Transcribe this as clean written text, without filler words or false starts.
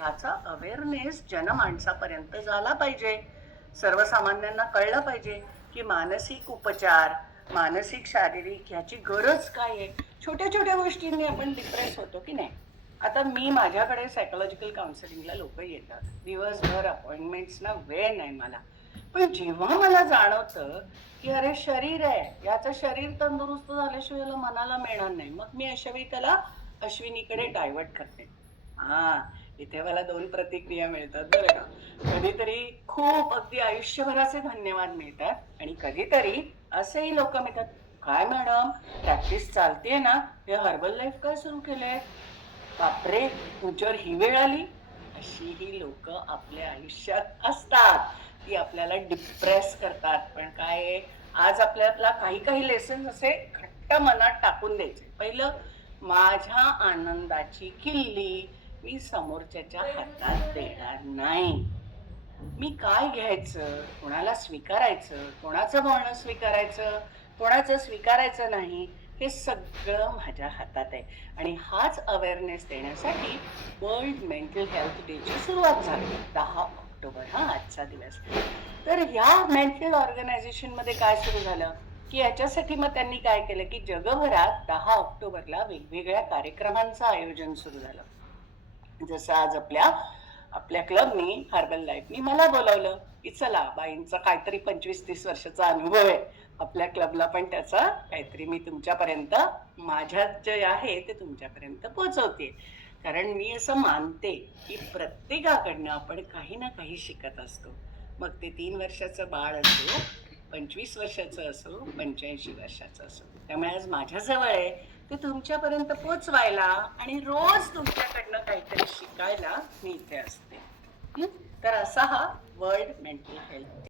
ह्याचा अवेअरनेस जनमानसापर्यंत झाला पाहिजे. सर्वसामान्यांना कळलं पाहिजे की मानसिक उपचार, मानसिक शारीरिक ह्याची गरज काय आहे. छोट्या छोट्या गोष्टींनी आपण डिप्रेस होतो की नाही. आता मी माझ्याकडे सायकोलॉजिकल काउन्सिलिंगला लोक येतात, दिवसभर अपॉइंटमेंट्सना वेळ नाही मला. पण जेव्हा मला जाणवतं की अरे शरीर आहे, याचं शरीर तंदुरुस्त झाल्याशिवाय याला मनाला मिळणार नाही, मग मी अशा वेळी त्याला अश्विनीकडे डायव्हर्ट करते. हा, इथे मला दोन प्रतिक्रिया मिळतात बरं का. कधीतरी खूप अगदी आयुष्यभराचे धन्यवाद मिळतात आणि कधीतरी असेही लोक मिळतात, काय मॅडम प्रॅक्टिस चालतेय ना, हे हर्बल लाईफ काय सुरू केलंय, बापरे तुमच्यावर ही वेळ आली. अशी ही लोक आपल्या आयुष्यात असतात, ती आपल्याला डिप्रेस करतात. पण काय आहे, आज आपल्याला काही काही लेसन असे घट्ट मनात टाकून द्यायचे. पहिलं, माझ्या आनंदाची किल्ली मी समोरच्याच्या हातात देणार नाही. मी काय घ्यायचं, कोणाला स्वीकारायचं, कोणाचं बोलणं स्वीकारायचं, कोणाचं स्वीकारायचं नाही, हे सगळं माझ्या हातात आहे. आणि हाच अवेअरनेस देण्यासाठी वर्ल्ड मेंटल हेल्थ डेची सुरुवात झाली 10 ऑक्टोबर, हा आजचा दिवस. तर ह्या मेंटल ऑर्गनायझेशनमध्ये काय सुरू झालं की याच्यासाठी मग त्यांनी काय केलं की जगभरात 10 ऑक्टोबरला वेगवेगळ्या कार्यक्रमांचं आयोजन सुरू झालं. जसं आज आपल्या आपल्या क्लबनी हर्बल लाईफनी मला बोलावलं की चला बाईंचा काहीतरी 25-30 वर्षाचा अनुभव आहे, आपल्या क्लबला पण त्याचा काहीतरी मी तुमच्यापर्यंत, माझ्यात जे आहे ते तुमच्यापर्यंत पोहोचवते. कारण मी असं मानते की प्रत्येकाकडनं आपण काही ना काही शिकत असतो. मग ते 3 वर्षाचं बाळ असो, 25 वर्षाचं असो, 85 वर्षाचं असो. त्यामुळे आज माझ्याजवळ आहे ते तुमच्यापर्यंत पोचवायला आणि रोज तुमच्याकडनं काहीतरी शिकायला मी इथे असते. तर असा हा वर्ल्ड मेंटल हेल्थ